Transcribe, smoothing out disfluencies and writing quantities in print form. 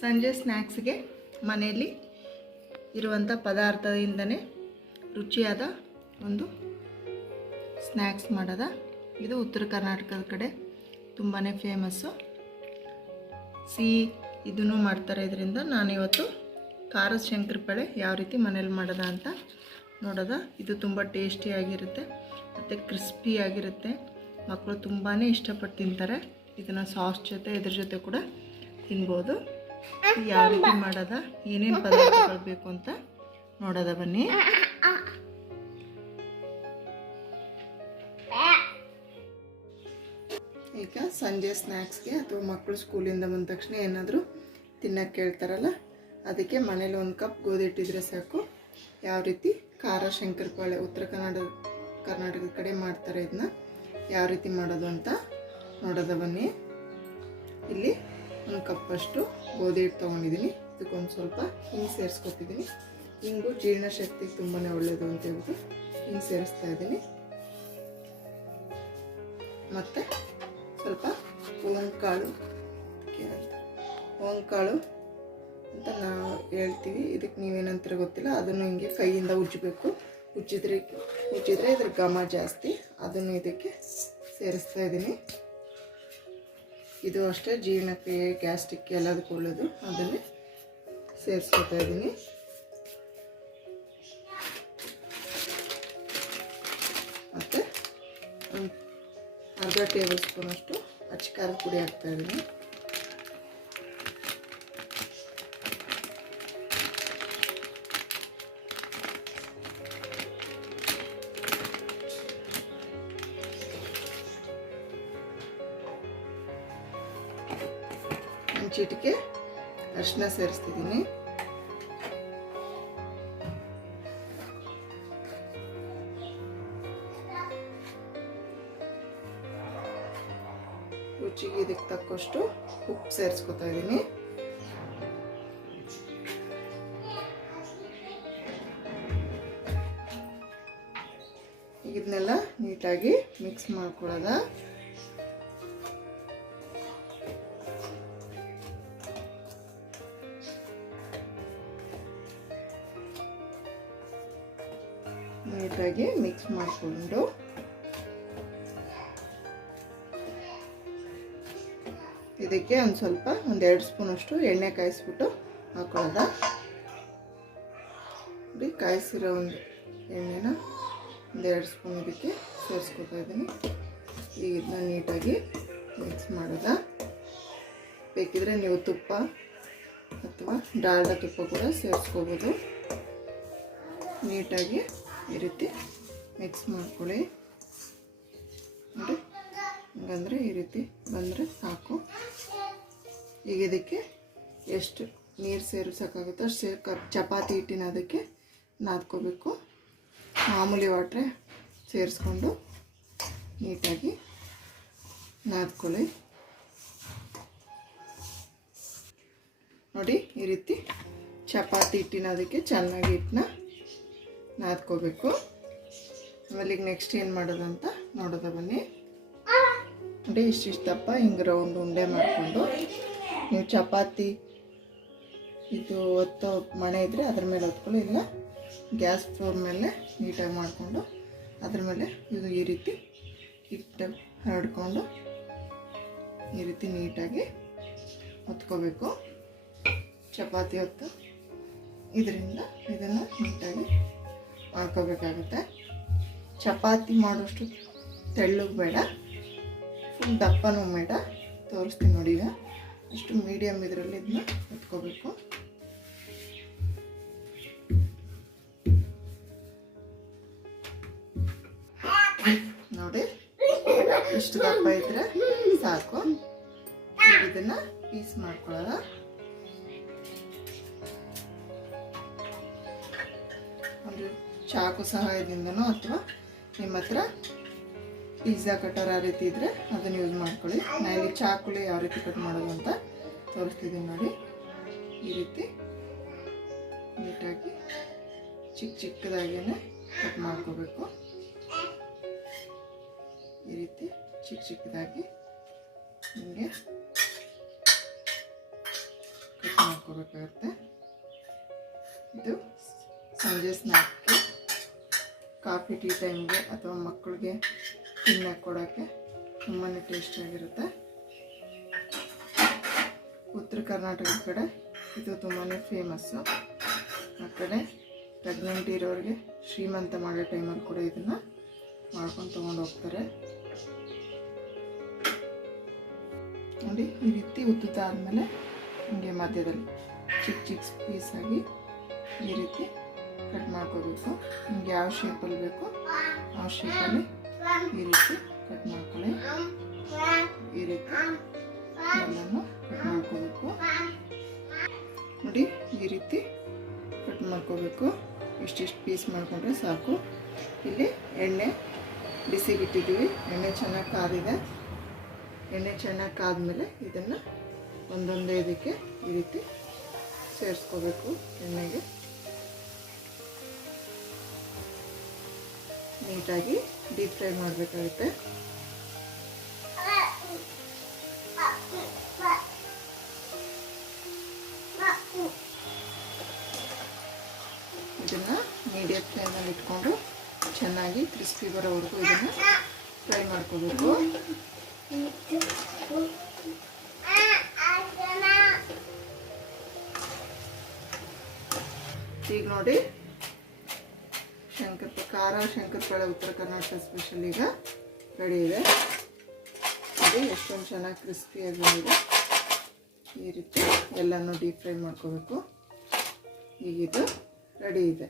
ಸಂಜೆ ಸ್ನ್ಯಾಕ್ಸ್ಗೆ ಮನೆಯಲ್ಲಿ ಇರುವಂಥ ಪದಾರ್ಥದಿಂದನೇ ರುಚಿಯಾದ ಒಂದು ಸ್ನ್ಯಾಕ್ಸ್ ಮಾಡೋದ. ಇದು ಉತ್ತರ ಕರ್ನಾಟಕದ ಕಡೆ ತುಂಬಾ ಫೇಮಸ್ಸು. ಸಿಹಿ ಇದನ್ನು ಮಾಡ್ತಾರೆ. ಇದರಿಂದ ನಾನಿವತ್ತು ಖಾರದ ಶಂಕರಪಾಳೆ ಯಾವ ರೀತಿ ಮನೇಲಿ ಮಾಡೋದ ಅಂತ ನೋಡೋದ. ಇದು ತುಂಬ ಟೇಸ್ಟಿಯಾಗಿರುತ್ತೆ ಮತ್ತು ಕ್ರಿಸ್ಪಿಯಾಗಿರುತ್ತೆ. ಮಕ್ಕಳು ತುಂಬಾ ಇಷ್ಟಪಟ್ಟು ತಿಂತಾರೆ. ಇದನ್ನು ಸಾಸ್ ಜೊತೆ ಇದ್ರ ಜೊತೆ ಕೂಡ ತಿನ್ಬೋದು. ಯಾವ ರೀತಿ ಮಾಡೋದ, ಏನೇನು ಪದಾರ್ಥಗಳು ಬೇಕು ಅಂತ ನೋಡೋದ ಬನ್ನಿ. ಈಗ ಸಂಜೆ ಸ್ನ್ಯಾಕ್ಸ್ಗೆ ಅಥವಾ ಮಕ್ಕಳು ಸ್ಕೂಲಿಂದ ಬಂದ ತಕ್ಷಣ ಏನಾದರೂ ತಿನ್ನೋಕ್ಕೆ ಕೇಳ್ತಾರಲ್ಲ, ಅದಕ್ಕೆ ಮನೇಲಿ ಒಂದು ಕಪ್ ಗೋಧಿ ಇಟ್ಟಿದ್ರೆ ಸಾಕು. ಯಾವ ರೀತಿ ಖಾರ ಶಂಕರಪಾಳೆ ಉತ್ತರ ಕರ್ನಾಟಕದ ಕಡೆ ಮಾಡ್ತಾರೆ, ಇದನ್ನ ಯಾವ ರೀತಿ ಮಾಡೋದು ಅಂತ ನೋಡೋದ ಬನ್ನಿ. ಇಲ್ಲಿ ಒಂದು ಕಪ್ಪಷ್ಟು ಗೋಧಿ ಹಿಟ್ಟು ತೊಗೊಂಡಿದ್ದೀನಿ. ಇದಕ್ಕೊಂದು ಸ್ವಲ್ಪ ಹಿಂಗೆ ಸೇರಿಸ್ಕೊತಿದ್ದೀನಿ. ಹಿಂಗು ಜೀರ್ಣಶಕ್ತಿಗೆ ತುಂಬಾ ಒಳ್ಳೆಯದು ಅಂತ ಹೇಳ್ಬಿಟ್ಟು ಹಿಂಗೆ ಸೇರಿಸ್ತಾ ಇದ್ದೀನಿ. ಮತ್ತು ಸ್ವಲ್ಪ ಓಂಕಾಳು ಅಂತ ನಾವು ಹೇಳ್ತೀವಿ, ಇದಕ್ಕೆ ನೀವೇನಂತಾರೆ ಗೊತ್ತಿಲ್ಲ. ಅದನ್ನು ಹಿಂಗೆ ಕೈಯಿಂದ ಉಜ್ಜಬೇಕು. ಉಜ್ಜಿದ್ರೆ ಇದ್ರ ಘಮ ಜಾಸ್ತಿ. ಅದನ್ನು ಇದಕ್ಕೆ ಸೇರಿಸ್ತಾ ಇದ್ದೀನಿ. ಇದು ಅಷ್ಟೇ ಜೀರ್ಣಕ್ಕೆ, ಗ್ಯಾಸ್ಟ್ರಿಕ್ ಎಲ್ಲದಕ್ಕೂ ಒಳ್ಳೆಯದು. ಅದನ್ನೇ ಸೇರಿಸ್ಕೊತಾ ಇದ್ದೀನಿ. ಮತ್ತು ಅರ್ಧ ಟೇಬಲ್ ಸ್ಪೂನಷ್ಟು ಅಚ್ಚ ಖಾರದ ಪುಡಿ ಹಾಕ್ತಾಯಿದ್ದೀನಿ. ಚಿಟಿಕೆ ಅರಿಶಿನ ಸೇರಿಸ್ತಿದ್ದೀನಿ. ರುಚಿಗೆ ಇದಕ್ಕೆ ತಕ್ಕಷ್ಟು ಉಪ್ಪು ಸೇರಿಸ್ಕೊತಾ ಇದ್ದೀನಿ. ಇದನ್ನೆಲ್ಲ ನೀಟಾಗಿ ಮಿಕ್ಸ್ ಮಾಡ್ಕೊಳ್ಳೋದ. ನೀಟಾಗಿ ಮಿಕ್ಸ್ ಮಾಡಿಕೊಂಡು ಇದಕ್ಕೆ ಒಂದು ಸ್ವಲ್ಪ 1-2 ಸ್ಪೂನಷ್ಟು ಎಣ್ಣೆ ಕಾಯಿಸ್ಬಿಟ್ಟು ಹಾಕೊಳ್ಳೋದ. ಕಾಯಿಸಿರೋ ಒಂದು ಎಣ್ಣೆನ 1-2 ಸ್ಪೂನ್ ಇದಕ್ಕೆ ಸೇರಿಸ್ಕೊತಾ ಇದ್ದೀನಿ. ಈಗ ಇದನ್ನ ನೀಟಾಗಿ ಮಿಕ್ಸ್ ಮಾಡೋದ. ಬೇಕಿದ್ರೆ ನೀವು ತುಪ್ಪ ಅಥವಾ ಡಾಲ್ಡಾ ತುಪ್ಪ ಕೂಡ ಸೇರಿಸ್ಕೋಬೋದು. ನೀಟಾಗಿ ಈ ರೀತಿ ಮಿಕ್ಸ್ ಮಾಡ್ಕೊಳ್ಳಿ. ನೋಡಿ, ಹಂಗಂದರೆ ಈ ರೀತಿ ಬಂದರೆ ಸಾಕು. ಈಗ ಇದಕ್ಕೆ ಎಷ್ಟು ನೀರು ಸೇರಿಸೋಕ್ಕಾಗುತ್ತೋ ಅಷ್ಟು ಚಪಾತಿ ಹಿಟ್ಟಿನ ಅದಕ್ಕೆ ನಾದ್ಕೋಬೇಕು. ಮಾಮೂಲಿ ವಾಟ್ರೆ ಸೇರಿಸ್ಕೊಂಡು ನೀಟಾಗಿ ನಾದ್ಕೊಳ್ಳಿ. ನೋಡಿ, ಈ ರೀತಿ ಚಪಾತಿ ಹಿಟ್ಟಿನ ಅದಕ್ಕೆ ಚೆನ್ನಾಗಿ ಹಿಟ್ಟನ್ನ ನಾದ್ಕೋಬೇಕು. ಆಮೇಲೆ ಈಗ ನೆಕ್ಸ್ಟ್ ಏನು ಮಾಡೋದು ಅಂತ ನೋಡೋದ ಬನ್ನಿ. ನೋಡಿ, ಇಷ್ಟಿಷ್ಟು ದಪ್ಪ ಹಿಂಗೆ ರೌಂಡ್ ಉಂಡೆ ಮಾಡಿಕೊಂಡು ನೀವು ಚಪಾತಿ ಇದು ಒತ್ತೋ ಮಣೆ ಇದ್ದರೆ ಅದ್ರ ಮೇಲೆ ಹೊತ್ಕೊಳ್ಳಿ, ಇಲ್ಲ ಗ್ಯಾಸ್ ಸ್ಟೋವ್ ಮೇಲೆ ನೀಟಾಗಿ ಮಾಡಿಕೊಂಡು ಅದ್ರ ಮೇಲೆ ಇದು ಈ ರೀತಿ ಹಿಟ್ಟು ಹರಡ್ಕೊಂಡು ಈ ರೀತಿ ನೀಟಾಗಿ ಹೊತ್ಕೋಬೇಕು. ಚಪಾತಿ ಹೊತ್ತು ಇದರಿಂದ ಇದನ್ನು ನೀಟಾಗಿ ಮಾಡ್ಕೋಬೇಕಾಗುತ್ತೆ. ಚಪಾತಿ ಮಾಡೋಷ್ಟು ತೆಳ್ಳಗೆ ಬೇಡ, ಫುಲ್ ದಪ್ಪನೂ ಬೇಡ. ತೋರಿಸ್ತೀನಿ ನೋಡಿ. ಈಗ ಅಷ್ಟು ಮೀಡಿಯಮ್ ಇದರಲ್ಲಿ ಇದನ್ನ ಎತ್ಕೋಬೇಕು. ನೋಡಿ, ಇಷ್ಟು ದಪ್ಪ ಇದ್ರೆ ಸಾಕು. ಇದನ್ನು ಪೀಸ್ ಮಾಡ್ಕೊಳ್ಳೋದ. ಒಂದು ಚಾಕು ಸಹಾಯದಿಂದನೋ ಅಥವಾ ನಿಮ್ಮ ಹತ್ರ ಪಿಜ್ಜಾ ಕಟರ್ ಆ ರೀತಿ ಇದ್ದರೆ ಅದನ್ನು ಯೂಸ್ ಮಾಡ್ಕೊಳ್ಳಿ. ನಾನು ಇಲ್ಲಿ ಚಾಕುಲಿ ಯಾವ ರೀತಿ ಕಟ್ ಮಾಡೋದು ಅಂತ ತೋರಿಸ್ತಿದ್ದೀನಿ ನೋಡಿ. ಈ ರೀತಿ ನೀಟಾಗಿ ಚಿಕ್ಕದಾಗೇ ಕಟ್ ಮಾಡ್ಕೋಬೇಕು. ಈ ರೀತಿ ಚಿಕ್ಕದಾಗಿ ಹಿಂಗೆ ಕಟ್ ಮಾಡ್ಕೋಬೇಕಾಗತ್ತೆ. ಇದು ಸಂಜೆ ಸ್ನ್ಯಾಕ್ಗೆ, ಕಾಫಿ ಟೀ ಟೈಮ್ಗೆ ಅಥವಾ ಮಕ್ಕಳಿಗೆ ತಿನ್ನಕ್ಕೆ ಕೊಡೋಕ್ಕೆ ತುಂಬಾ ಟೇಸ್ಟಿಯಾಗಿರುತ್ತೆ. ಉತ್ತರ ಕರ್ನಾಟಕದ ಕಡೆ ಇದು ತುಂಬಾ ಫೇಮಸ್ಸು. ಆ ಕಡೆ ಪ್ರೆಗ್ನೆಂಟ್ ಇರೋರಿಗೆ ಶ್ರೀಮಂತ ಮಾಡೋ ಟೈಮಲ್ಲಿ ಕೂಡ ಇದನ್ನು ಮಾಡ್ಕೊಂಡು ತೊಗೊಂಡು ಹೋಗ್ತಾರೆ. ನೋಡಿ ಈ ರೀತಿ ಉತ್ತುತ್ತಾದಮೇಲೆ ಹಿಂಗೆ ಮಧ್ಯದಲ್ಲಿ ಚಿಕ್ಕ ಚಿಕ್ಕ ಪೀಸಾಗಿ ಈ ರೀತಿ ಕಟ್ ಮಾಡ್ಕೋಬೇಕು. ನಿಮ್ಗೆ ಯಾವ ಶೇಪಲ್ಲಿ ಬೇಕು ಆ ಶೇಪಲ್ಲಿ ಈ ರೀತಿ ಕಟ್ ಮಾಡ್ಕೊಳ್ಳಿ. ಈ ರೀತಿ ಎಲ್ಲನೂ ಕಟ್ ಮಾಡ್ಕೋಬೇಕು. ನೋಡಿ ಈ ರೀತಿ ಕಟ್ ಮಾಡ್ಕೋಬೇಕು. ಇಷ್ಟಿಷ್ಟು ಪೀಸ್ ಮಾಡಿಕೊಂಡ್ರೆ ಸಾಕು. ಇಲ್ಲಿ ಎಣ್ಣೆ ಬಿಸಿಗಿಟ್ಟಿದ್ದೀವಿ. ಎಣ್ಣೆ ಚೆನ್ನಾಗಿ ಕಾದಿದೆ. ಎಣ್ಣೆ ಚೆನ್ನಾಗಿ ಕಾದ್ಮೇಲೆ ಇದನ್ನು ಒಂದೊಂದೇ ಇದಕ್ಕೆ ಈ ರೀತಿ ಸೇರಿಸ್ಕೋಬೇಕು. ಎಣ್ಣೆಗೆ ನೀಟಾಗಿ ಡೀಪ್ ಫ್ರೈ ಮಾಡಬೇಕಾಗುತ್ತೆ. ಇದನ್ನು ಮೀಡಿಯಂ ಫ್ಲೇಮಲ್ಲಿ ಇಟ್ಕೊಂಡು ಚೆನ್ನಾಗಿ ಕ್ರಿಸ್ಪಿ ಬರೋವರೆಗೂ ಇದನ್ನು ಫ್ರೈ ಮಾಡ್ಕೋಬೇಕು. ಈಗ ನೋಡಿ ಖಾರ ಶಂಕರಪಾಳೆ ಉತ್ತರ ಕರ್ನಾಟಕ ಸ್ಪೆಷಲ್ ಈಗ ರೆಡಿ ಇದೆ. ಅದು ಎಷ್ಟೊಂದು ಚೆನ್ನಾಗಿ ಕ್ರಿಸ್ಪಿಯಾಗಿ ಬಂದಿದೆ. ಈ ರೀತಿ ಎಲ್ಲನೂ ಡೀಪ್ ಫ್ರೈ ಮಾಡ್ಕೋಬೇಕು. ಈಗಿದು ರೆಡಿ ಇದೆ.